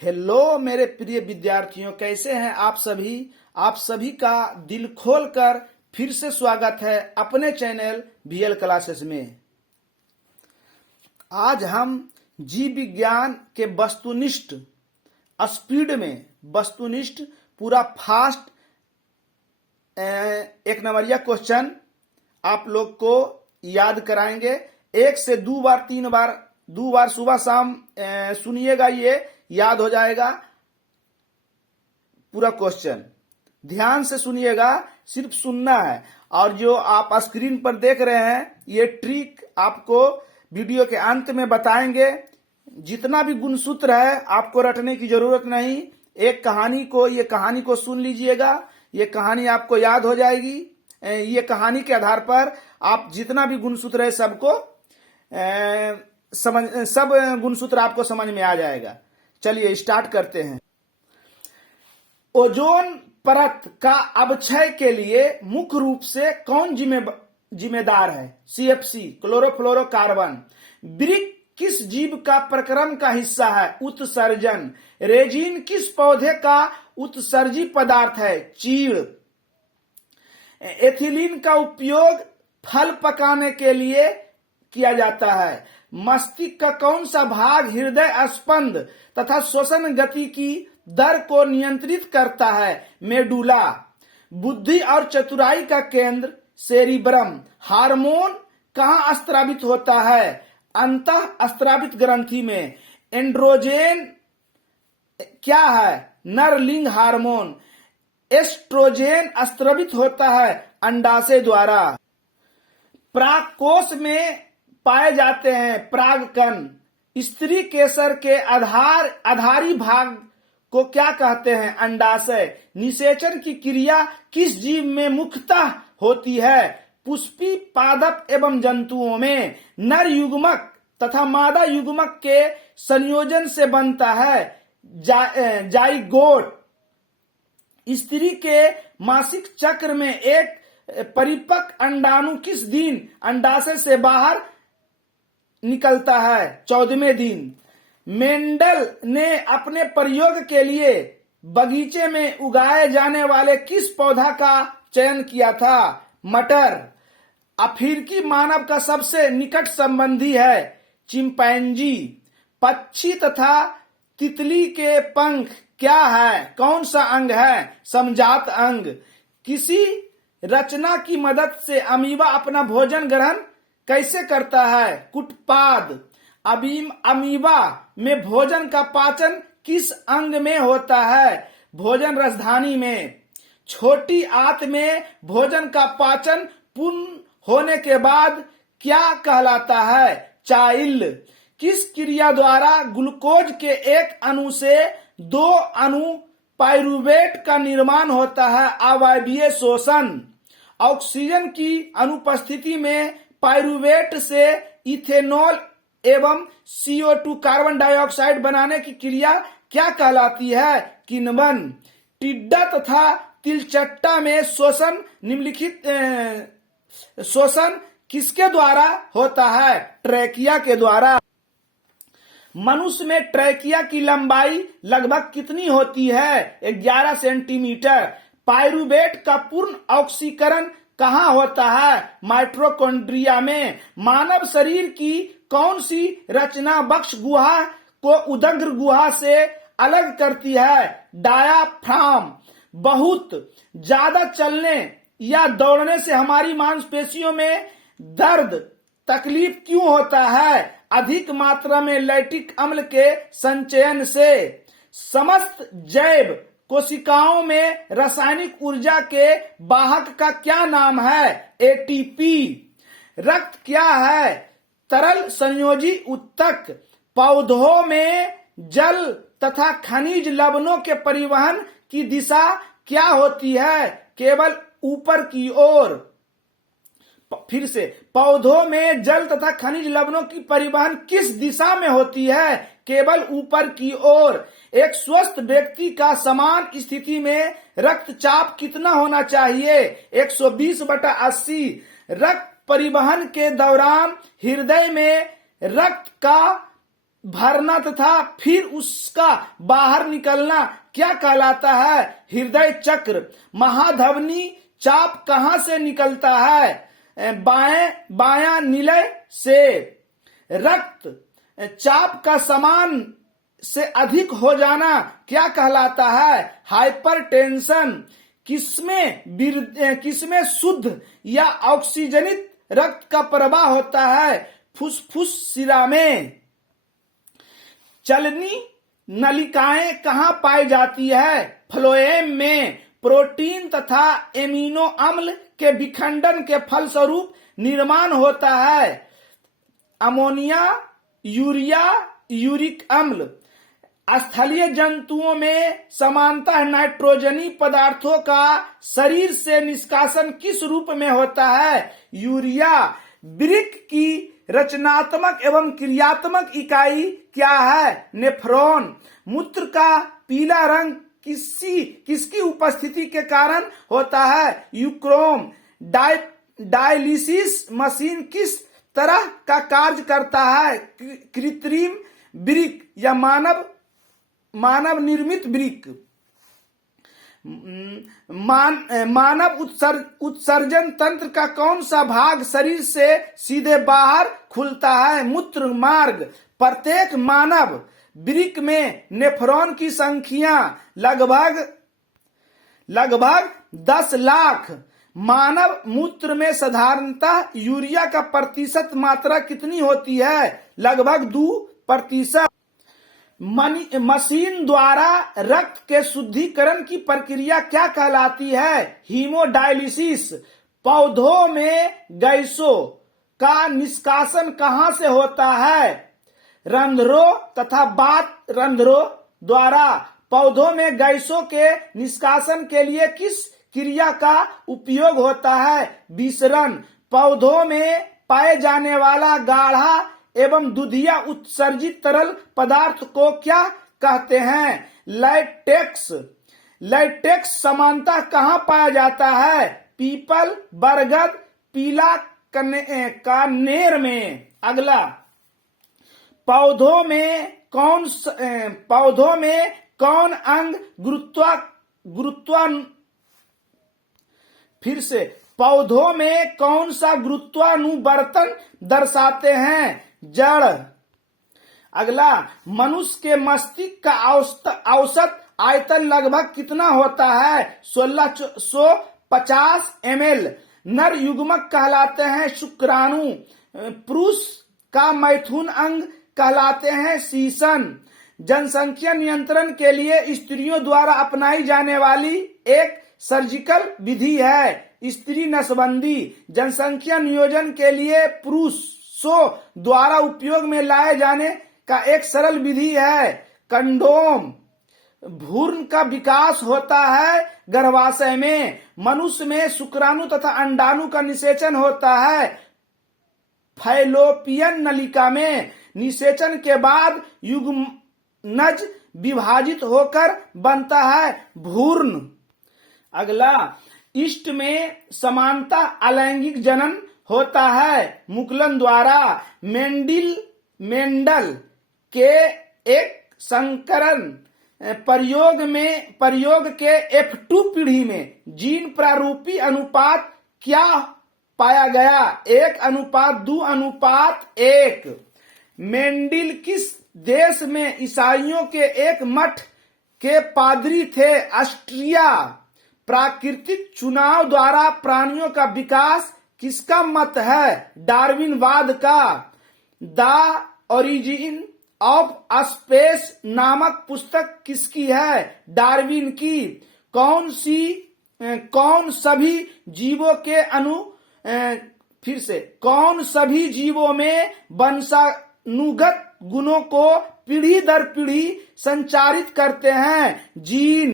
Hello मेरे प्रिय विद्यार्थियों, कैसे हैं आप सभी। आप सभी का दिल खोलकर फिर से स्वागत है अपने चैनल VL क्लासेस में। आज हम जीव विज्ञान के वस्तुनिष्ठ स्पीड में वस्तुनिष्ठ पूरा फास्ट एक नंबरिया क्वेश्चन आप लोग को याद कराएंगे। 1 से 2 बार 3 बार 2 बार सुबह शाम सुनिएगा, ये याद हो जाएगा पूरा क्वेश्चन। ध्यान से सुनिएगा, सिर्फ सुनना है। और जो आप स्क्रीन पर देख रहे हैं ये ट्रिक आपको वीडियो के अंत में बताएंगे। जितना भी गुणसूत्र है आपको रटने की जरूरत नहीं। एक ये कहानी को सुन लीजिएगा, ये कहानी आपको याद हो जाएगी। ये कहानी के आधार पर आप जितना भी गुणसूत्र है सब गुणसूत्र आपको समझ में आ जाएगा। चलिए स्टार्ट करते हैं। ओजोन परत का अवक्षय के लिए मुख्य रूप से कौन जिम्मेदार है? CFC, chlorofluorocarbon. वृक्क किस जीव का प्रक्रम का हिस्सा है? उत्सर्जन। रेजिन किस पौधे का उत्सर्जी पदार्थ है? चीड़। एथिलीन का उपयोग फल पकाने के लिए किया जाता है। मस्तिष्क का कौन सा भाग हृदय स्पंद तथा श्वसन गति की दर को नियंत्रित करता है? मेडुला। बुद्धि और चतुराई का केंद्र सेरिब्रम। हार्मोन कहाँ स्त्रावित होता है? अंतः स्त्रावित ग्रंथि में। एंड्रोजन क्या है? नर लिंग हार्मोन। एस्ट्रोजन स्त्रावित होता है अंडाशय द्वारा। प्रागकोश में पाए जाते हैं परागकण। स्त्री केसर के आधारी भाग को क्या कहते हैं? अंडाशय। निषेचन की क्रिया किस जीव में मुख्यतः होती है? पुष्पी पादप एवं जंतुओं में। नर युग्मक तथा मादा युग्मक के संयोजन से बनता है जाइगोट। स्त्री के मासिक चक्र में एक परिपक्व अंडाणु किस दिन अंडाशय से बाहर निकलता है? 14वें दिन। मेंडल ने अपने प्रयोग के लिए बगीचे में उगाए जाने वाले किस पौधा का चयन किया था? मटर। अफ्रीकी मानव का सबसे निकट संबंधी है चिंपैंजी। पक्षी तथा तितली के पंख क्या है? कौन सा अंग है? समजात अंग। किसी रचना की मदद से अमीबा अपना भोजन ग्रहण कैसे करता है? कुटपाद। अमीबा में भोजन का पाचन किस अंग में होता है? भोजन राजधानी में। छोटी आंत में भोजन का पाचन पूर्ण होने के बाद क्या कहलाता है? चाइल्ड। किस क्रिया द्वारा ग्लूकोज के एक अणु से 2 अणु पाइरूवेट का निर्माण होता है? अवायवीय शोषण। ऑक्सीजन की अनुपस्थिति में पाइरूवेट से इथेनॉल एवं CO2 कार्बन डाइऑक्साइड बनाने की क्रिया क्या कहलाती है? किण्वन। टिड्डा तथा तिलचट्टा में निम्नलिखित शोषण किसके द्वारा होता है? ट्रैकिया के द्वारा। मनुष्य में ट्रैकिया की लंबाई लगभग कितनी होती है? 11 सेंटीमीटर। पाइरूवेट का पूर्ण ऑक्सीकरण कहाँ होता है? माइटोकॉन्ड्रिया में। मानव शरीर की कौन सी रचना वक्ष गुहा को उदग्र गुहा से अलग करती है? डायाफ्राम। बहुत ज्यादा चलने या दौड़ने से हमारी मांसपेशियों में दर्द तकलीफ क्यों होता है? अधिक मात्रा में लैक्टिक अम्ल के संचयन से। समस्त जैव कोशिकाओं में रासायनिक ऊर्जा के वाहक का क्या नाम है? ATP। रक्त क्या है? तरल संयोजी उत्तक। पौधों में जल तथा खनिज लवणों के परिवहन की दिशा क्या होती है? केवल ऊपर की ओर। फिर से, पौधों में जल तथा खनिज लवणों की परिवहन किस दिशा में होती है? केवल ऊपर की ओर। एक स्वस्थ व्यक्ति का समान स्थिति में रक्तचाप कितना होना चाहिए? 120/80। रक्त परिवहन के दौरान हृदय में रक्त का भरना तथा फिर उसका बाहर निकलना क्या कहलाता है? हृदय चक्र। महाधवनी चाप कहाँ से निकलता है? बायां निलय से। रक्त चाप का समान से अधिक हो जाना क्या कहलाता है? हाइपरटेंशन। किसमें शुद्ध या ऑक्सीजनित रक्त का प्रवाह होता है? फुसफुस शिरा में। चलनी नलिकाएं कहाँ पाई जाती है? फ्लोएम में। प्रोटीन तथा एमिनो अम्ल के विखंडन के फलस्वरूप निर्माण होता है अमोनिया, यूरिया, यूरिक अम्ल। स्थलीय जंतुओं में सामान्यतः नाइट्रोजनी पदार्थों का शरीर से निष्कासन किस रूप में होता है? यूरिया। वृक्क की रचनात्मक एवं क्रियात्मक इकाई क्या है? नेफ्रॉन। मूत्र का पीला रंग किसकी उपस्थिति के कारण होता है? यूक्रोम। डायलिसिस मशीन किस तरह का कार्य करता है? कृत्रिम वृक्क या मानव निर्मित वृक्क। मानव उत्सर्जन तंत्र का कौन सा भाग शरीर से सीधे बाहर खुलता है? मूत्र मार्ग। प्रत्येक मानव वृक्क में नेफ्रॉन की संख्या लगभग 10 लाख। मानव मूत्र में साधारणतः यूरिया का प्रतिशत मात्रा कितनी होती है? लगभग 2%। मशीन द्वारा रक्त के शुद्धिकरण की प्रक्रिया क्या कहलाती है? हीमोडायलिसिस। पौधों में गैसों का निष्कासन कहाँ से होता है? रंध्रों तथा बात रंध्रों द्वारा। पौधों में गैसों के निष्कासन के लिए किस क्रिया का उपयोग होता है? विसरण। पौधों में पाए जाने वाला गाढ़ा एवं दुधिया उत्सर्जित तरल पदार्थ को क्या कहते हैं? लैटेक्स। लैटेक्स सामान्यतः कहाँ पाया जाता है? पीपल, बरगद, पीला कनेर में। अगला, पौधों में कौन अंग पौधों में कौन सा गुरुत्वानुवर्तन दर्शाते हैं? जड़। अगला, मनुष्य के मस्तिष्क का औसत आयतन लगभग कितना होता है? 1650 ml। नर युग्मक कहलाते हैं शुक्राणु। पुरुष का मैथुन अंग कहलाते हैं सीसन। जनसंख्या नियंत्रण के लिए स्त्रियों द्वारा अपनाई जाने वाली एक सर्जिकल विधि है स्त्री नसबंदी। जनसंख्या नियोजन के लिए पुरुषों द्वारा उपयोग में लाए जाने का एक सरल विधि है कंडोम। भ्रूण का विकास होता है गर्भाशय में। मनुष्य में शुक्राणु तथा अंडाणु का निषेचन होता है फैलोपियन नलिका में। निषेचन के बाद युग्मनज विभाजित होकर बनता है भ्रूण। अगला, इष्ट में समानता अलैंगिक जनन होता है मुकुलन द्वारा। मेंडल के एक संकरण प्रयोग के F2 पीढ़ी में जीन प्रारूपी अनुपात क्या पाया गया? 1:2:1। मेंडल किस देश में ईसाइयों के एक मठ के पादरी थे? ऑस्ट्रिया। प्राकृतिक चुनाव द्वारा प्राणियों का विकास किसका मत है? डार्विनवाद का। द ओरिजिन ऑफ स्पेस नामक पुस्तक किसकी है? डार्विन की। कौन सभी जीवों में वंशानुगत गुणों को पीढ़ी दर पीढ़ी संचारित करते हैं? जीन।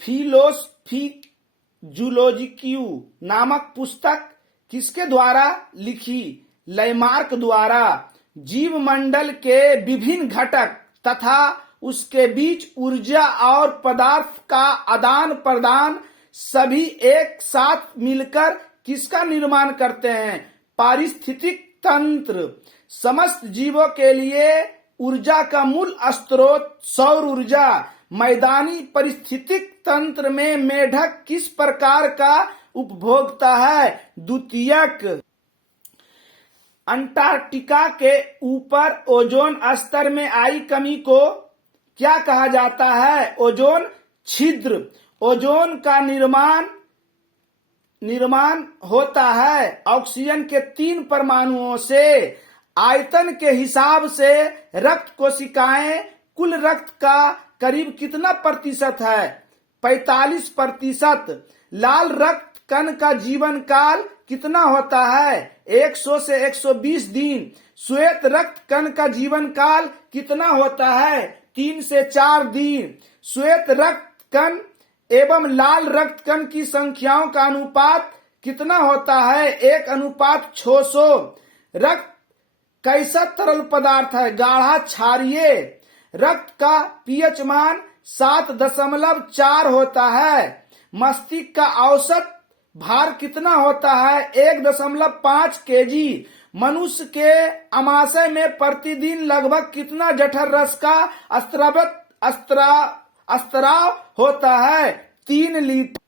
फिलोसफिक-जूलॉजिक्यू नामक पुस्तक किसके द्वारा लिखी? लैमार्क द्वारा। जीव मंडल के विभिन्न घटक तथा उसके बीच ऊर्जा और पदार्थ का आदान प्रदान सभी एक साथ मिलकर किसका निर्माण करते हैं? पारिस्थितिक तंत्र। समस्त जीवों के लिए ऊर्जा का मूल स्रोत सौर ऊर्जा। मैदानी परिस्थितिक तंत्र में मेढक किस प्रकार का उपभोक्ता है? द्वितीयक। अंटार्कटिका के ऊपर ओजोन स्तर में आई कमी को क्या कहा जाता है? ओजोन छिद्र। ओजोन का निर्माण होता है ऑक्सीजन के 3 परमाणुओं से। आयतन के हिसाब से रक्त कोशिकाएं कुल रक्त का करीब कितना प्रतिशत है? 45%। लाल रक्त कण का जीवन काल कितना होता है? 100 से 120 दिन। श्वेत रक्त कण का जीवन काल कितना होता है? 3 से 4 दिन। श्वेत रक्त कण एवं लाल रक्त कण की संख्याओं का अनुपात कितना होता है? 1:600। रक्त कैसा तरल पदार्थ है? गाढ़ा क्षारीय। रक्त का पीएच मान 7.4 होता है। मस्तिष्क का औसत भार कितना होता है? 1.5 केजी। मनुष्य के आमाशय में प्रतिदिन लगभग कितना जठर रस का स्त्राव होता है? 3 लीटर।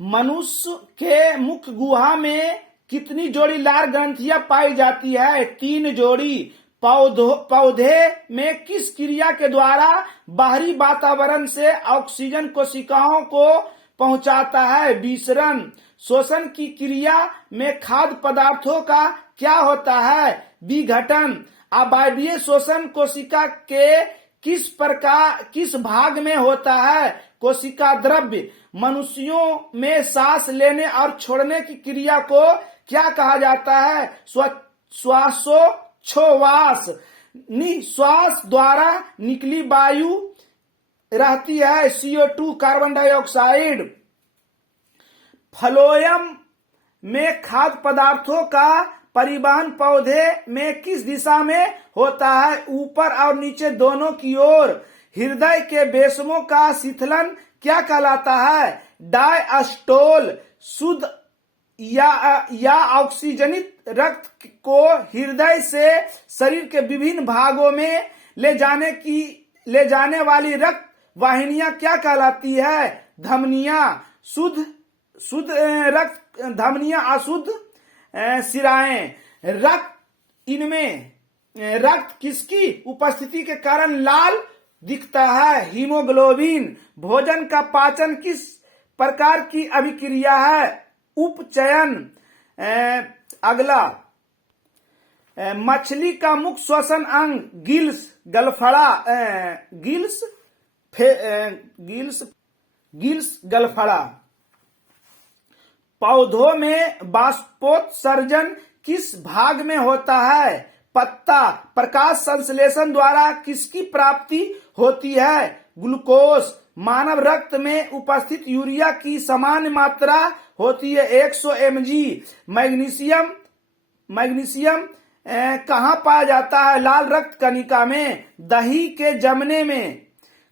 मनुष्य के मुख गुहा में कितनी जोड़ी लार ग्रंथियां पाई जाती है? 3 जोड़ी। पौधे में किस क्रिया के द्वारा बाहरी वातावरण से ऑक्सीजन कोशिकाओं को पहुंचाता है? विसरण। श्वसन की क्रिया में खाद्य पदार्थों का क्या होता है? विघटन। अवायवीय श्वसन कोशिका के किस भाग में होता है? कोशिका द्रव्य। मनुष्यों में सांस लेने और छोड़ने की क्रिया को क्या कहा जाता है? श्वासोच्छ्वास। निश्वास द्वारा निकली वायु रहती है CO2 कार्बन डाइऑक्साइड। फ्लोएम में खाद्य पदार्थों का परिवहन पौधे में किस दिशा में होता है? ऊपर और नीचे दोनों की ओर। हृदय के बेसमों का शिथिलन क्या कहलाता है? डायस्टोल। शुद्ध या ऑक्सीजनित रक्त को हृदय से शरीर के विभिन्न भागों में ले जाने वाली रक्त वाहिनियां क्या कहलाती है? धमनियां। शुद्ध रक्त धमनियां, अशुद्ध शिराएं। इनमें रक्त किसकी उपस्थिति के कारण लाल दिखता है? हीमोग्लोबिन। भोजन का पाचन किस प्रकार की अभिक्रिया है? उपचयन। अगला, मछली का मुख्य श्वसन अंग गिल्स, गलफड़ा। पौधों में बाष्पोत्सर्जन किस भाग में होता है? पत्ता। प्रकाश संश्लेषण द्वारा किसकी प्राप्ति होती है? ग्लूकोज। मानव रक्त में उपस्थित यूरिया की सामान्य मात्रा होती है 100 mg। मैग्नीशियम कहाँ पाया जाता है? लाल रक्त कणिका में। दही के जमने में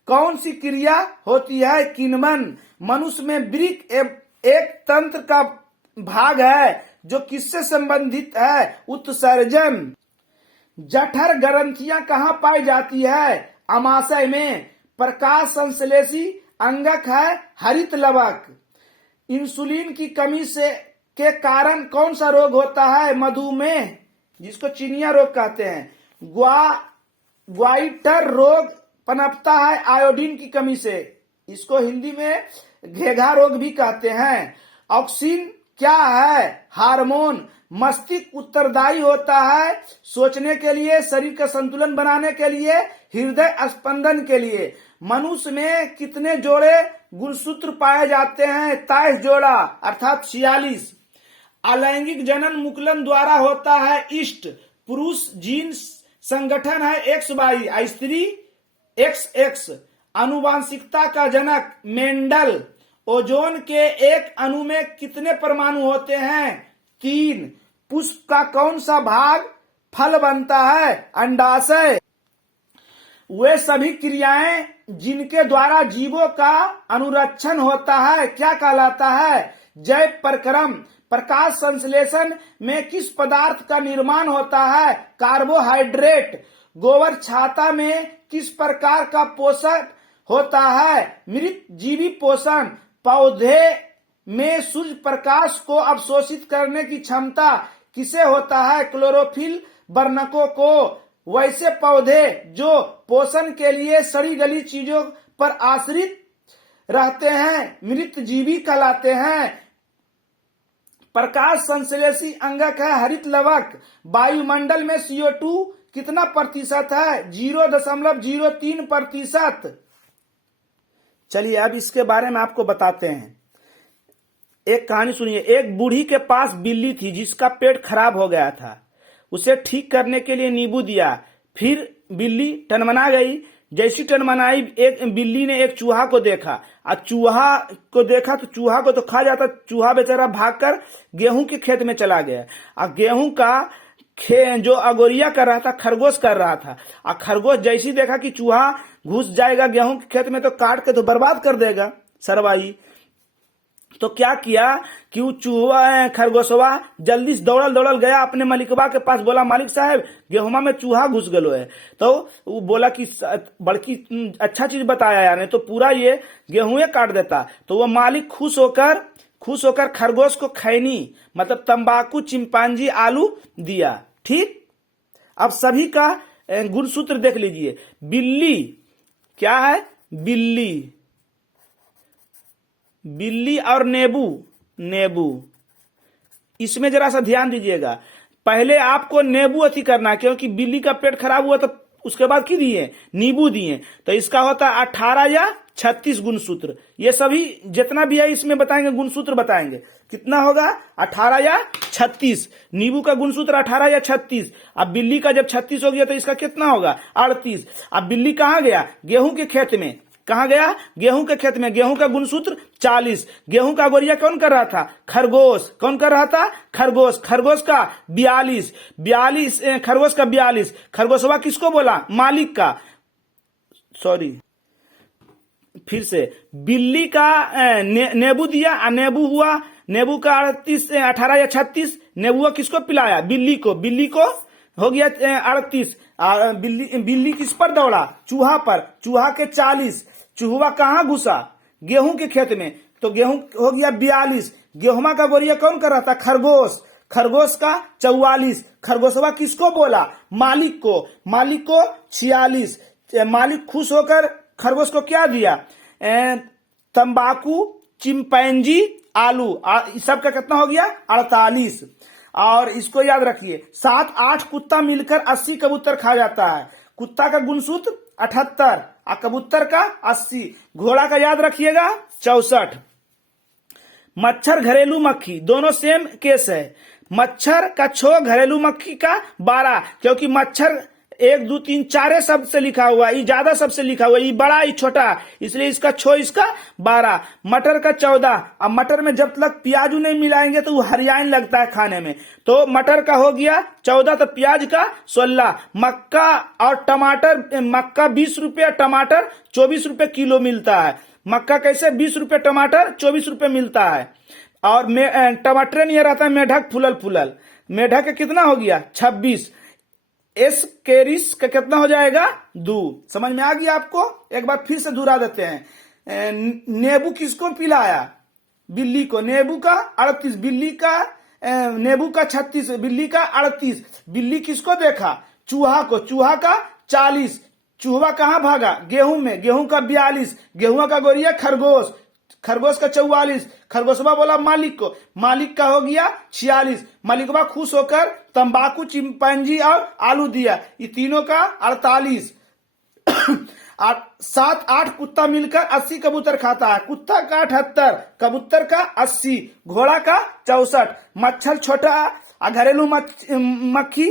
कौन सी क्रिया होती है? किण्वन। मनुष्य में वृक्क एक तंत्र का भाग है जो किससे संबंधित है? उत्सर्जन। जठर ग्रंथियां कहाँ पाई जाती है? आमाशय में। प्रकाश संश्लेषी अंगक है हरित लवक। इंसुलिन की कमी के कारण कौन सा रोग होता है? मधुमेह, जिसको चिनिया रोग कहते हैं। ग्वाइटर रोग पनपता है आयोडीन की कमी से। इसको हिंदी में घेघा रोग भी कहते हैं। ऑक्सिन क्या है? हार्मोन। मस्तिष्क उत्तरदायी होता है सोचने के लिए, शरीर का संतुलन बनाने के लिए, हृदय स्पंदन के लिए। मनुष्य में कितने जोड़े गुणसूत्र पाए जाते हैं? 23 जोड़ा अर्थात 46। अलैंगिक जनन मुकुलन द्वारा होता है इष्ट। पुरुष जीन संगठन है XY, स्त्री XX। आनुवांशिकता का जनक मेंडल। ओजोन के एक अणु में कितने परमाणु होते हैं? 3। पुष्प का कौन सा भाग फल बनता है? अंडाशय। वे सभी क्रियाएं जिनके द्वारा जीवों का अनुरक्षण होता है क्या कहलाता है? जैव प्रक्रम। प्रकाश संश्लेषण में किस पदार्थ का निर्माण होता है? कार्बोहाइड्रेट। गोबर छाता में किस प्रकार का पोषक होता है? मृत जीवी पोषण। पौधे में सूर्य प्रकाश को अवशोषित करने की क्षमता किसे होता है? क्लोरोफिल वर्णकों को। वैसे पौधे जो पोषण के लिए सड़ी गली चीजों पर आश्रित रहते हैं मृत जीवी कहलाते हैं। प्रकाश संश्लेषी अंगक है हरित लवक। वायुमंडल में CO2 कितना प्रतिशत है? 0.03%। चलिए अब इसके बारे में आपको बताते हैं। एक कहानी सुनिए। एक बूढ़ी के पास बिल्ली थी जिसका पेट खराब हो गया था। उसे ठीक करने के लिए नींबू दिया। फिर बिल्ली टनमना गई। जैसी टनमनाई, एक बिल्ली ने एक चूहा को देखा। चूहा तो चूहा को तो खा जाता। चूहा बेचारा भागकर गेहूं के खेत में चला गया। गेहूं का जो अगोरिया कर रहा था खरगोश कर रहा था। खरगोश जैसी देखा कि चूहा घुस जाएगा गेहूं के खेत में तो काट के तो बर्बाद कर देगा सरवाई। तो क्या किया कि वो चूहा खरगोशवा जल्दी से दौड़ल गया अपने मालिकवा के पास। बोला, मालिक साहब गेहुमा में चूहा घुस गलो है। तो वो बोला कि बड़की अच्छा चीज बताया यार, नहीं तो पूरा ये गेहूं काट देता। तो वो मालिक खुश होकर खरगोश को खैनी मतलब तंबाकू, चिंपांजी, आलू दिया। ठीक, अब सभी का गुणसूत्र देख लीजिए। बिल्ली क्या है? बिल्ली और नींबू इसमें जरा सा ध्यान दीजिएगा। पहले आपको नींबू अति करना है क्योंकि बिल्ली का पेट खराब हुआ तो उसके बाद की दिए? नींबू दिए। तो इसका होता है 18 या 36 गुणसूत्र। ये सभी जितना भी है इसमें बताएंगे, गुणसूत्र बताएंगे। कितना होगा? 18 या 36। नींबू का गुणसूत्र 18 या 36। अब बिल्ली का जब 36 हो गया तो इसका कितना होगा? 38। अब बिल्ली कहाँ गया? गेहूं के खेत में। कहाँ गया? गेहूं के खेत में। गेहूं का गुणसूत्र 40। गेहूं का गोरिया कौन कर रहा था? खरगोश। कौन कर रहा था? खरगोश। खरगोश का 42। खरगोश का 42। खरगोशवा किसको बोला? मालिक का। सॉरी, फिर से बिल्ली का नींबू दिया। नींबू हुआ, नींबू का 38, 18 या 36। नींबू किसको पिलाया? बिल्ली को। बिल्ली को हो गया 38। बिल्ली किस पर दौड़ा? चूहा पर। चूहा के 40। चूहा कहाँ घुसा? गेहूं के खेत में। तो गेहूं हो गया 42। गेहुमा का गोरिया कौन कर रहा था? खरगोश। खरगोश का 44। खरगोशवा किसको बोला? मालिक को। मालिक को 46। मालिक खुश होकर खरगोश को क्या दिया? तंबाकू, चिंपैंजी, आलू। सबका कितना हो गया? 48। और इसको याद रखिए, 7-8 कुत्ता मिलकर 80 कबूतर खा जाता है। कुत्ता का गुणसूत्र 78 और कबूतर का 80। घोड़ा का याद रखिएगा 64। मच्छर, घरेलू मक्खी दोनों सेम केस है। मच्छर का 6, घरेलू मक्खी का 12। क्योंकि मच्छर 1, 2, 3, 4 शब्द से लिखा हुआ, ये ज्यादा शब्द से लिखा हुआ, ये बड़ा ये छोटा, इसलिए इसका 6, इसका 12। मटर का 14। अब मटर में जब तक प्याज नहीं मिलाएंगे तो वो हरियाणा लगता है खाने में। तो मटर का हो गया 14, तो प्याज का 16। मक्का और टमाटर, मक्का 20 रुपये, टमाटर 24 रुपये किलो मिलता है। मक्का कैसे? 20 रुपये, टमाटर 24 रुपये मिलता है। और टमाटर नहीं रहता है मेढक फुलल। मेढक का कितना हो गया? 26। एस केरिस का कितना हो जाएगा? 2। समझ में आ गया आपको? एक बार फिर से दोहरा देते हैं। नींबू किसको पिलाया? बिल्ली को। नींबू का 38। बिल्ली का नींबू का 36। बिल्ली का 38। बिल्ली किसको देखा? चूहा को। चूहा का 40। चूहा कहाँ भागा? गेहूं में। गेहूं का 42। गेहूं का गोरिया खरगोश। खरगोश का 44। खरगोशवा बोला मालिक को। मालिक का हो गया 46। मालिकवा खुश होकर तंबाकू, चिंपैंजी और आलू दिया। ये तीनों का 48। 7-8 कुत्ता मिलकर 80 कबूतर खाता है। कुत्ता का 78, कबूतर का 80, घोड़ा का 64। मच्छर छोटा, घरेलू मक्खी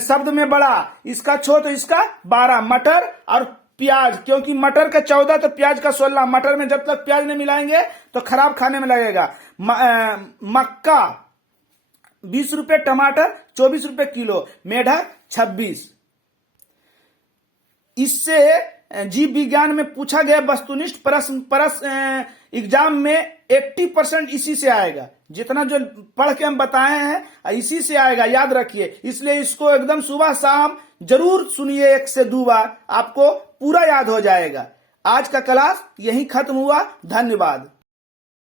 शब्द में बड़ा, इसका 6 तो इसका 12। मटर और प्याज, क्योंकि मटर का 14 तो प्याज का 16। मटर में जब तक प्याज नहीं मिलाएंगे तो खराब खाने में लगेगा। मक्का 20 रुपये, टमाटर 24 रुपये किलो, मेढक 26। इससे जीव विज्ञान में पूछा गया वस्तुनिष्ठ प्रश्न एग्जाम में 80% इसी से आएगा। जितना जो पढ़ के हम बताए हैं इसी से आएगा, याद रखिए। इसलिए इसको एकदम सुबह शाम जरूर सुनिए 1 से 2 बार, आपको पूरा याद हो जाएगा। आज का क्लास यहीं खत्म हुआ। धन्यवाद।